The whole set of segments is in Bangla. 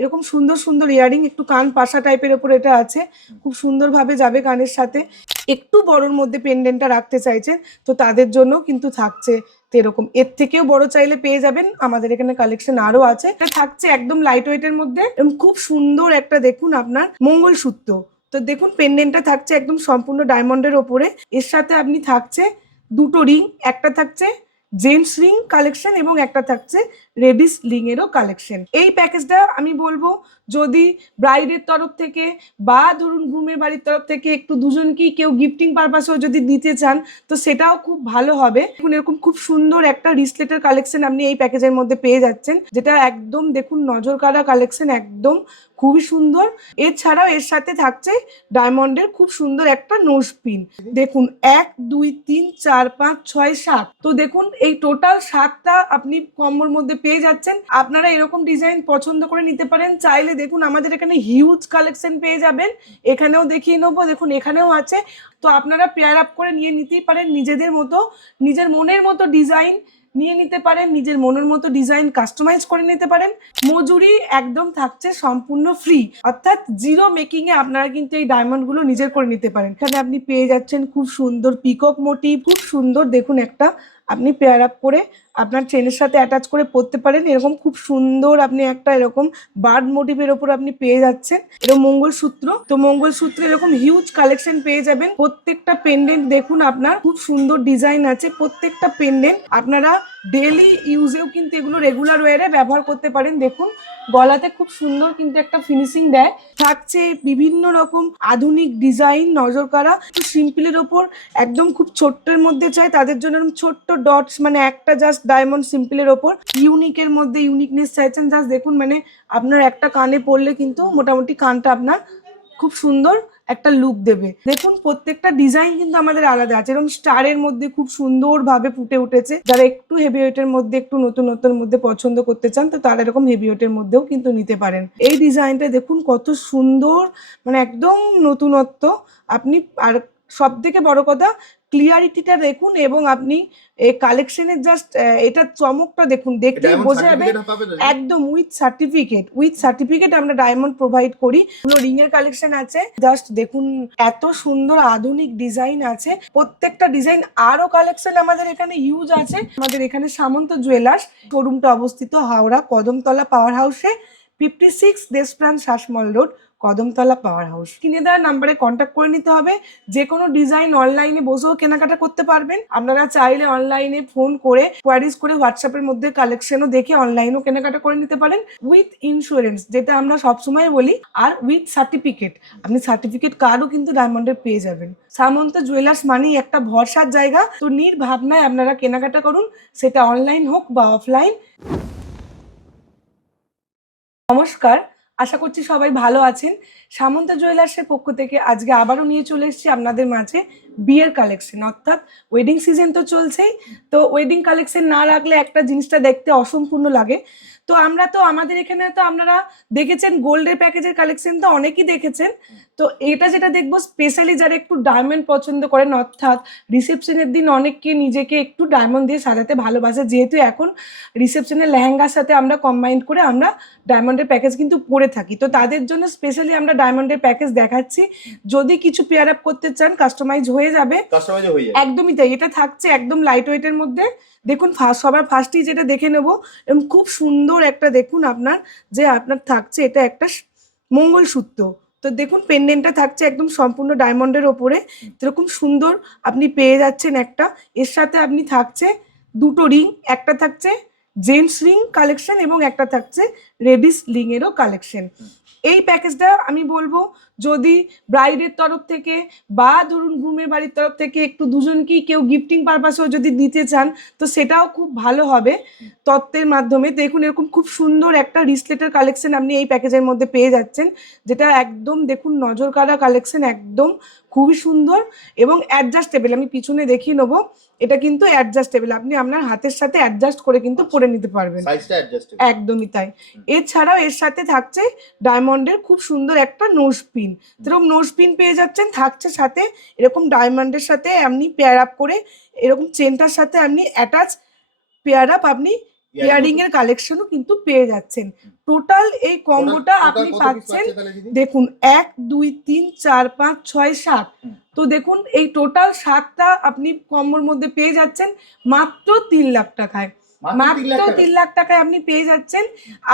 এরকম সুন্দর সুন্দর ইয়ারিং, একটু কান পাশা টাইপের ওপর এটা আছে, খুব সুন্দরভাবে যাবে কানের সাথে। একটু বড়োর মধ্যে পেন্ডেন্টটা রাখতে চাইছেন তো তাদের জন্য কিন্তু থাকছে এরকম, এর থেকেও বড় চাইলে পেয়ে যাবেন, আমাদের এখানে কালেকশন আরো আছে। এটা থাকছে একদম লাইট ওয়েটের মধ্যে, এবং খুব সুন্দর একটা দেখুন আপনার মঙ্গলসূত্র। তো দেখুন পেন্ডেন্টটা থাকছে একদম সম্পূর্ণ ডায়মন্ডের ওপরে, এর সাথে আপনি থাকছে দুটো রিং, একটা থাকছে জেন্টস রিং কালেকশন এবং একটা থাকছে লেডিস রিং এরও কালেকশন। এই প্যাকেজটা আমি বলবো যদি ব্রাইডের তরফ থেকে বা ধরুন গ্রুমের বাড়ির তরফ থেকে একটু দুজনকেই কেউ গিফটিং পারপাসেও যদি দিতে চান তো সেটাও খুব ভালো হবে। দেখুন এরকম খুব সুন্দর একটা রিসলেটের কালেকশন আপনি এই প্যাকেজের মধ্যে পেয়ে যাচ্ছেন, যেটা একদম দেখুন নজর কাড়া কালেকশন, একদম খুবই সুন্দর। এছাড়াও এর সাথে থাকছে ডায়মন্ডের খুব সুন্দর একটা নোজ পিন। দেখুন 1 2 3 4 5 6 7, তো দেখুন এই টোটাল 7টা আপনি কম্বোর মধ্যে পেয়ে যাচ্ছেন। আপনারা এরকম ডিজাইন পছন্দ করে নিতে পারেন চাইলে। দেখুন আমাদের এখানে হিউজ কালেকশন পেয়ে যাবেন, এখানেও দেখিয়ে নেবো, দেখুন এখানেও আছে। তো আপনারা পেয়ার আপ করে নিয়ে নিতেই পারেন নিজেদের মতো, নিজের মনের মতো ডিজাইন নিয়ে নিতে পারেন, নিজের মনের মতো ডিজাইন কাস্টমাইজ করে নিতে পারেন। মজুরি একদম থাকছে সম্পূর্ণ ফ্রি, অর্থাৎ জিরো মেকিং এ আপনারা কিন্তু এই ডায়মন্ড গুলো নিজের করে নিতে পারেন। এখানে আপনি পেয়ে যাচ্ছেন খুব সুন্দর পিকক মোটিভ, খুব সুন্দর দেখুন একটা আপনি পেয়ার আপ করে আপনার চেনের সাথে অ্যাটাচ করে পরতে পারেন। এরকম খুব সুন্দর আপনি একটা এরকম বার্ড মোটিভের ওপর আপনি পেয়ে যাচ্ছেন এরকম মঙ্গলসূত্র। তো মঙ্গলসূত্রে এরকম হিউজ কালেকশন পেয়ে যাবেন। প্রত্যেকটা পেন্ডেন্ট দেখুন আপনার খুব সুন্দর ডিজাইন আছে, প্রত্যেকটা পেন্ডেন্ট আপনারা ডেলি ইউজেও কিন্তু এগুলো রেগুলার ওয়ারে ব্যবহার করতে পারেন। দেখুন গলাতে খুব সুন্দর কিন্তু একটা ফিনিশিং দেয়, থাকছে বিভিন্ন রকম আধুনিক ডিজাইন নজর কাড়া। তো সিম্পলের ওপর একদম খুব ছোট্টের মধ্যে চাই তাদের জন্য এরকম ছোট্ট ডটস, মানে একটা জাস্ট ডায়মন্ড সিম্পলের ওপর ইউনিকের মধ্যে ইউনিকনেস চাইছেন, জাস্ট দেখুন মানে আপনার একটা কানে পড়লে কিন্তু মোটামুটি কানটা আপনার খুব সুন্দর একটা লুক দেবে। দেখুন প্রত্যেকটা ডিজাইন কিন্তু আমাদের আলাদা আছে, এরকম স্টারের মধ্যে খুব সুন্দর ভাবে ফুটে উঠেছে। যারা একটু হেভি ওয়েটের মধ্যে একটু নতুন নতুন মধ্যে পছন্দ করতে চান তো তারা এরকম হেভি ওয়েটের মধ্যেও কিন্তু নিতে পারেন। এই ডিজাইনটা দেখুন কত সুন্দর, মানে একদম নতুনত্ব আপনি। আর সব থেকে বড় কথা ক্লিয়ারিটিটা দেখুন, এবং আপনি এই কালেকশনের জাস্ট এটা চমকটা দেখুন, দেখলেই বোঝা যাবে একদম উইথ সার্টিফিকেট আমরা ডায়মন্ড প্রোভাইড করি। রিং এর কালেকশন আছে, জাস্ট দেখুন এত সুন্দর আধুনিক ডিজাইন আছে, প্রত্যেকটা ডিজাইন আরো কালেকশন আমাদের এখানে ইউজ আছে। আমাদের এখানে সামন্ত জুয়েলার্স শোরুমটা অবস্থিত হাওড়া কদমতলা পাওয়ার হাউসে, 56 Deshapran Sasmal road, Kadamtala power house. কিনে দেওয়ার নাম্বারে কন্ট্যাক্ট করে নিতে হবে। যে কোনো ডিজাইন অনলাইনে বসেও কেনাকাটা করতে পারবেন। আপনারা চাইলে অনলাইনে ফোন করে কোয়ারিজ করে হোয়াটসঅ্যাপের মধ্যে কালেকশনও দেখে অনলাইনেও কেনাকাটা করে নিতে পারেন উইথ ইন্স্যুরেন্স, যেটা আমরা সবসময় বলি, আর উইথ সার্টিফিকেট। আপনি সার্টিফিকেট কার্ডও কিন্তু ডায়মন্ডের পেয়ে যাবেন। সামন্ত জুয়েলার্স মানেই একটা ভরসার জায়গা। তো নির্ভাবনায় আপনারা কেনাকাটা করুন, সেটা অনলাইন হোক বা অফলাইন। নমস্কার, আশা করছি সবাই ভালো আছেন। সামন্ত জুয়েলার্সের পক্ষ থেকে আজকে আবারও নিয়ে চলে এসেছি আপনাদের মাঝে বিয়ের কালেকশন, অর্থাৎ ওয়েডিং সিজন তো চলছেই। তো ওয়েডিং কালেকশন না রাখলে একটা জিনিসটা দেখতে অসম্পূর্ণ লাগে। তো আমরা তো আমাদের এখানে তো আপনারা দেখেছেন গোল্ডের প্যাকেজের কালেকশন তো অনেকেই দেখেছেন। তো এটা যেটা দেখবো স্পেশালি যারা একটু ডায়মন্ড পছন্দ করেন, অর্থাৎ রিসেপশনের দিন অনেককে নিজেকে একটু ডায়মন্ড দিয়ে সাজাতে ভালোবাসে, যেহেতু এখন রিসেপশনের লেহেঙ্গার সাথে আমরা কম্বাইন করে আমরা ডায়মন্ডের প্যাকেজ কিন্তু পরে থাকি। তো তাদের জন্য স্পেশালি আমরা ডায়মন্ডের প্যাকেজ দেখাচ্ছি। যদি কিছু পেয়ার আপ করতে চান কাস্টমাইজ হয়ে যাবে, একদমই তাই। এটা থাকছে একদম লাইট ওয়েটের মধ্যে। দেখুন সবার ফার্স্টেই যেটা দেখে নেব, এবং খুব সুন্দর একটা দেখুন আপনার যে আপনার থাকছে এটা একটা মঙ্গলসূত্র। তো দেখুন পেন্ডেন্টটা থাকছে একদম সম্পূর্ণ ডায়মন্ডের ওপরে, এরকম সুন্দর আপনি পেয়ে যাচ্ছেন একটা। এর সাথে আপনি থাকছে দুটো রিং, একটা থাকছে জেন্টস রিং কালেকশন এবং একটা থাকছে লেডিস রিং এরও কালেকশন। এই প্যাকেজটা আমি বলবো যদি ব্রাইডের তরফ থেকে বা ধরুন গ্রুমের বাড়ির তরফ থেকে একটু দুজনকেই কেউ গিফটিং পারপাসেও যদি দিতে চান তো সেটাও খুব ভালো হবে তত্ত্বের মাধ্যমে। দেখুন এরকম খুব সুন্দর একটা রিসলেটের কালেকশন আপনি এই প্যাকেজের মধ্যে পেয়ে যাচ্ছেন, যেটা একদম দেখুন নজর কাড়া কালেকশন, একদম খুবই সুন্দর এবং অ্যাডজাস্টেবল। আমি পিছনে দেখিয়ে নেবো, এটা কিন্তু অ্যাডজাস্টেবল, আপনি আপনার হাতের সাথে অ্যাডজাস্ট করে কিন্তু পরে নিতে পারবেন, একদমই তাই। এছাড়াও এর সাথে থাকছে ডায়মন্ডের খুব সুন্দর একটা নোজ পিন, এরকম নোজ পিন পেয়ে যাচ্ছেন। থাকছে সাথে এরকম ডায়মন্ডের সাথে আপনি পেয়ার আপ করে এরকম চেনটার সাথে আপনি অ্যাটাচ পেয়ার আপ আপনি ইয়ারিং এর কালেকশনও কিন্তু পেয়ে যাচ্ছেন। টোটাল এই কম্বোটা আপনি পাচ্ছেন দেখুন 1 2 3 4 5 6 7। তো দেখুন এই টোটাল 7টা আপনি কম্বোর মধ্যে পেয়ে যাচ্ছেন মাত্র 3 লাখ টাকায়। মাত্র 3 লাখ টাকায় আপনি পেয়ে যাচ্ছেন।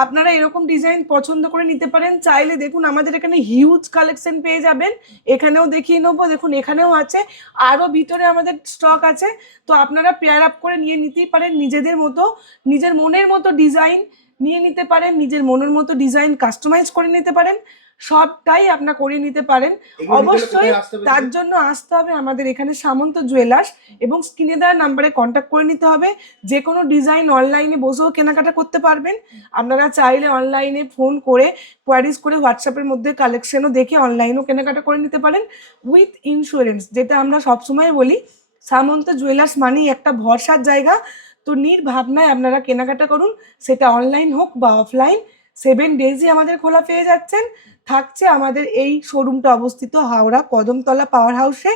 আপনারা এরকম ডিজাইন পছন্দ করে নিতে পারেন। চাইলে দেখুন আমাদের এখানে হিউজ কালেকশন পেয়ে যাবেন। এখানেও দেখিয়ে নেবো, দেখুন এখানেও আছে, আরো ভিতরে আমাদের স্টক আছে। তো আপনারা পেয়ার আপ করে নিয়ে নিতেই পারেন নিজেদের মতো, নিজের মনের মতো ডিজাইন নিয়ে নিতে পারেন, নিজের মনের মতো ডিজাইন কাস্টমাইজ করে নিতে পারেন, সবটাই আপনারা করে নিতে পারেন। অবশ্যই তার জন্য আসতে হবে আমাদের এখানে সামন্ত জুয়েলার্স এবং স্ক্রিনে দেওয়া নাম্বারে কন্ট্যাক্ট করে নিতে হবে। যে কোনো ডিজাইন অনলাইনে বসেও কেনাকাটা করতে পারবেন। আপনারা চাইলে অনলাইনে ফোন করে কোয়ারিজ করে হোয়াটসঅ্যাপের মধ্যে কালেকশনও দেখে অনলাইনেও কেনাকাটা করে নিতে পারেন উইথ ইন্স্যুরেন্স। যেটা আমরা সবসময় বলি সামন্ত জুয়েলার্স মানেই একটা ভরসার জায়গা। তো নির্ভাবনায় আপনারা কেনাকাটা করুন, সেটা অনলাইন হোক বা অফলাইন। 7 ডেজই আমাদের খোলা পেয়ে যাচ্ছেন। থাকছে আমাদের এই শোরুমটা অবস্থিত হাওড়া কদমতলা পাওয়ার হাউসে,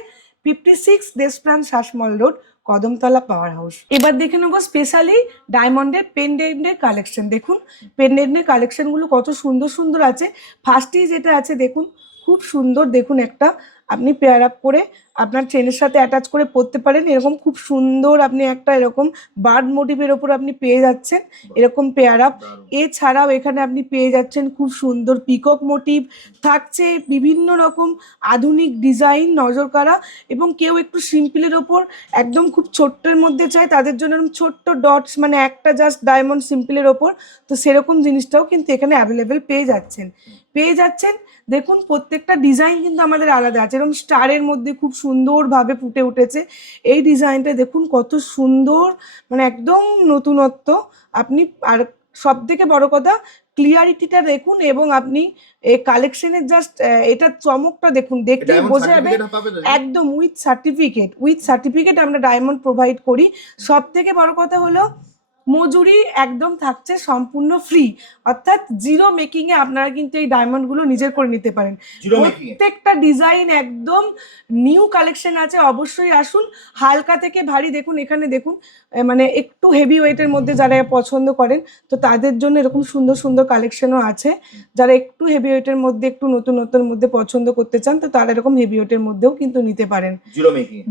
56 Deshapran Sasmal road, Kadamtala power house. এবার দেখে নেবো স্পেশালি ডায়মন্ডের পেন্ডেন্টের কালেকশন। দেখুন পেন্ডেন্টের কালেকশনগুলো কত সুন্দর সুন্দর আছে। ফার্স্টেই যেটা আছে দেখুন খুব সুন্দর, দেখুন একটা আপনি পেয়ার আপ করে আপনার চেনের সাথে অ্যাটাচ করে পরতে পারেন। এরকম খুব সুন্দর আপনি একটা এরকম বার্ড মোটিভের ওপর আপনি পেয়ে যাচ্ছেন এরকম পেয়ার আপ। এছাড়াও এখানে আপনি পেয়ে যাচ্ছেন খুব সুন্দর পিকক মোটিভ, থাকছে বিভিন্ন রকম আধুনিক ডিজাইন নজর কাড়া। এবং কেউ একটু সিম্পলের ওপর একদম খুব ছোট্টের মধ্যে চায় তাদের জন্য এরকম ছোট্ট ডটস, মানে একটা জাস্ট ডায়মন্ড সিম্পলের ওপর। তো সেরকম জিনিসটাও কিন্তু এখানে অ্যাভেলেবেল পেয়ে যাচ্ছেন। দেখুন প্রত্যেকটা ডিজাইন কিন্তু আমাদের আলাদা আছে। এরকম স্টারের মধ্যে খুব সুন্দরভাবে ফুটে উঠেছে এই ডিজাইনটা, দেখুন কত সুন্দর, মানে একদম নতুনত্ব। আপনি আর সব থেকে বড় কথা ক্লিয়ারিটিটা দেখুন এবং আপনি এই কালেকশনের জাস্ট এটা চমকটা দেখুন, দেখলেই বোঝা যাবে একদম উইথ সার্টিফিকেট আমরা ডায়মন্ড প্রোভাইড করি। সব থেকে বড় কথা হলো মজুরি একদম থাকছে সম্পূর্ণ ফ্রি, অর্থাৎ জিরো মেকিং এ আপনারা কিন্তু এই ডায়মন্ড গুলো নিজের করে নিতে পারেন। প্রত্যেকটা ডিজাইন একদম নিউ কালেকশন আছে, অবশ্যই আসুন। হালকা থেকে ভারী দেখুন, এখানে দেখুন মানে একটু হেভি ওয়েটের মধ্যে যারা পছন্দ করেন তো তাদের জন্য এরকম সুন্দর সুন্দর কালেকশনও আছে। যারা একটু হেভি ওয়েটের মধ্যে একটু নতুন মধ্যে পছন্দ করতে চান তো তারা এরকম হেভি ওয়েটের মধ্যেও কিন্তু নিতে পারেন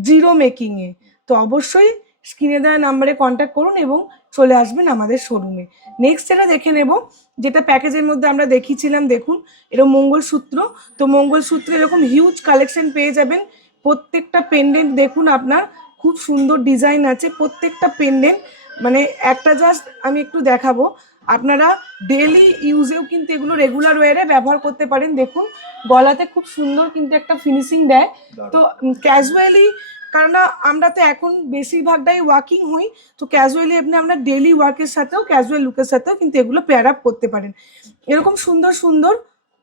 জিরো মেকিং এ। তো অবশ্যই স্ক্রিনে দেওয়া নাম্বারে কন্ট্যাক্ট করুন এবং চলে আসবেন আমাদের শোরুমে। নেক্সট যেটা দেখে নেব, যেটা প্যাকেজের মধ্যে আমরা দেখিয়েছিলাম, দেখুন এরকম মঙ্গলসূত্র। তো মঙ্গলসূত্রে এরকম হিউজ কালেকশন পেয়ে যাবেন। প্রত্যেকটা পেন্ডেন্ট দেখুন আপনার খুব সুন্দর ডিজাইন আছে প্রত্যেকটা পেন্ডেন্ট, মানে একটা জাস্ট আমি একটু দেখাবো। আপনারা ডেলি ইউজেও কিন্তু এগুলো রেগুলার ওয়ারে ব্যবহার করতে পারেন। দেখুন গলাতে খুব সুন্দর কিন্তু একটা ফিনিশিং দেয়। তো ক্যাজুয়ালি, কারণ আমরা তো এখন বেশিরভাগটাই ওয়ার্কিং হই, তো ক্যাজুয়ালি আমরা ডেলি ওয়ার্কের সাথেও ক্যাজুয়াল লুকের সাথেও কিন্তু এগুলো পেয়ার আপ করতে পারেন। এরকম সুন্দর সুন্দর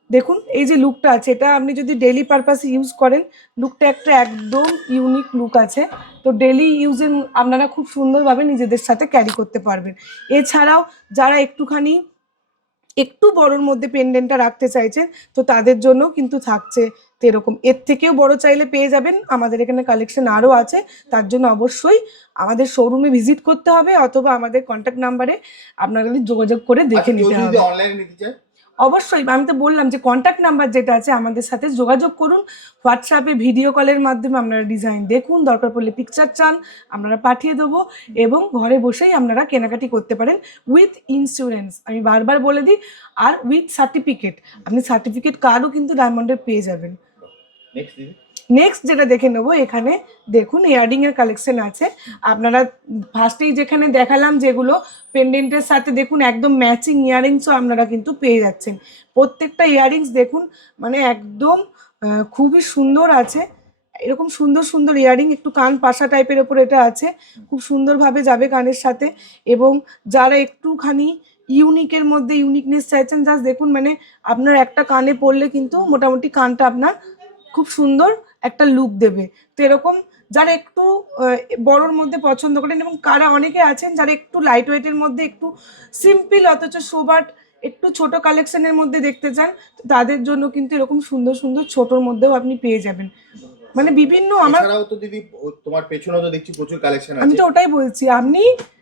দেখুন এই যে লুকটা আছে, এটা আপনি যদি ডেলি পারপাসে ইউজ করেন, লুকটা একটা একদম ইউনিক লুক আছে। তো ডেলি ইউজে আপনারা খুব সুন্দরভাবে নিজেদের সাথে ক্যারি করতে পারবেন। এছাড়াও যারা একটু বড়োর মধ্যে পেন্ডেন্টটা রাখতে চাইছেন তো তাদের জন্য কিন্তু থাকছে এরকম, এর থেকেও বড় চাইলে পেয়ে যাবেন। আমাদের এখানে কালেকশন আরও আছে, তার জন্য অবশ্যই আমাদের শোরুমে ভিজিট করতে হবে অথবা আমাদের কন্ট্যাক্ট নাম্বারে আপনারা যোগাযোগ করে দেখে নিতে হবে। অবশ্যই আমি তো বললাম যে কন্ট্যাক্ট নাম্বার যেটা আছে আমাদের সাথে যোগাযোগ করুন। হোয়াটসঅ্যাপে ভিডিও কলের মাধ্যমে আপনারা ডিজাইন দেখুন, দরকার পড়লে পিকচার চান আপনারা পাঠিয়ে দেবো এবং ঘরে বসেই আপনারা কেনাকাটি করতে পারেন উইথ ইন্স্যুরেন্স, আমি বারবার বলে দিই, আর উইথ সার্টিফিকেট। আপনি সার্টিফিকেট কার্ডও কিন্তু ডায়মন্ডের পেয়ে যাবেন। নেক্সট যেটা দেখে নেবো, এখানে দেখুন ইয়ারিং এর কালেকশন আছে। আপনারা ফার্স্টেই যেখানে দেখালাম যেগুলো পেন্ডেন্টের সাথে দেখুন একদম ম্যাচিং ইয়ারিংসও আপনারা কিন্তু পেয়ে যাচ্ছেন। প্রত্যেকটা ইয়ারিংস দেখুন মানে একদম খুবই সুন্দর আছে। এরকম সুন্দর সুন্দর ইয়ারিং একটু কান পাশা টাইপের ওপর এটা আছে, খুব সুন্দরভাবে যাবে কানের সাথে। এবং যারা একটুখানি ইউনিকের মধ্যে ইউনিকনেস চাইছেন, জাস্ট দেখুন মানে আপনার একটা কানে পড়লে কিন্তু মোটামুটি কানটা আপনার খুব সুন্দর একটা লুক দেবে। তো এরকম যারা একটু বড়োর মধ্যে পছন্দ করেন এবং কারা অনেকে আছেন যারা একটু লাইট ওয়েটের মধ্যে একটু সিম্পল অথচ সোবার একটু ছোট কালেকশনের মধ্যে দেখতে চান তাদের জন্য কিন্তু এরকম সুন্দর সুন্দর ছোটর মধ্যেও আপনি পেয়ে যাবেন। মানে বিভিন্ন আমার তো দিদি তোমার পেছনে তো দেখছি প্রচুর কালেকশন আছে। আমি তো ওটাই বলছি, আপনি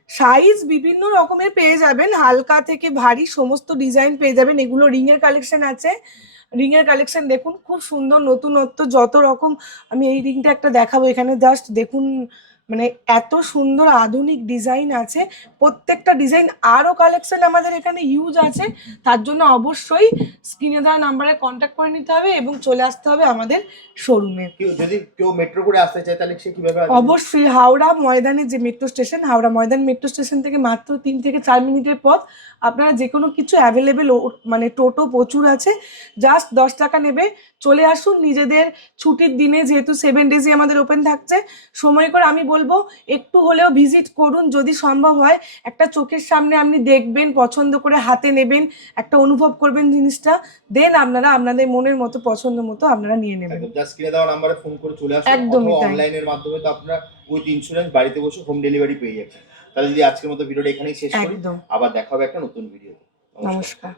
সাইজ বিভিন্ন রকমের পেয়ে যাবেন, হালকা থেকে ভারী সমস্ত ডিজাইন পেয়ে যাবেন। এগুলো রিং এর কালেকশন আছে, রিং এর কালেকশন দেখুন খুব সুন্দর নতুনত্ব যত রকম। আমি এই রিংটা একটা দেখাবো, এখানে জাস্ট দেখুন, মানে এত সুন্দর আধুনিক ডিজাইন আছে, প্রত্যেকটা ডিজাইন। আরও কালেকশন আমাদের এখানে ইউজ আছে, তার জন্য অবশ্যই স্ক্রিনে দেওয়া নাম্বারে কন্ট্যাক্ট করে নিতে হবে এবং চলে আসতে হবে আমাদের শোরুমে। যদি কেউ মেট্রো করে আসতে চায় তাহলে সে কিভাবে আসবে? অবশ্যই হাওড়া ময়দানের যে metro station, Howrah Maidan metro station থেকে মাত্র 3 থেকে 4 মিনিটের পথ। আপনারা যে কোনো কিছু অ্যাভেলেবেল, মানে টোটো প্রচুর আছে, জাস্ট 10 টাকা নেবে। চলে আসুন নিজেদের ছুটির দিনে, যেহেতু 7 ডেজই আমাদের ওপেন থাকছে, সময় করে আমি বলবো একটু হলেও ভিজিট করুন যদি সম্ভব হয়। একটা চোখের সামনে আপনি দেখবেন, পছন্দ করে হাতে নেবেন, একটা অনুভব করবেন জিনিসটা, দেন আপনারা আপনাদের মনের মতো পছন্দ মতো আপনারা নিয়ে নেবেন। একদম জাস্ট স্ক্রিনে দেওয়া নাম্বারে ফোন করে চলে আসুন, একদমই অথবা তাই। অনলাইনের মাধ্যমে তো আপনারা উইথ ইন্স্যুরেন্স বাড়িতে বসে হোম ডেলিভারি পেয়ে যাচ্ছেন। তাহলে যদি আজকের মতো ভিডিওটা এখানেই শেষ করি, একদম। আবার দেখা হবে একটা নতুন ভিডিওতে। নমস্কার।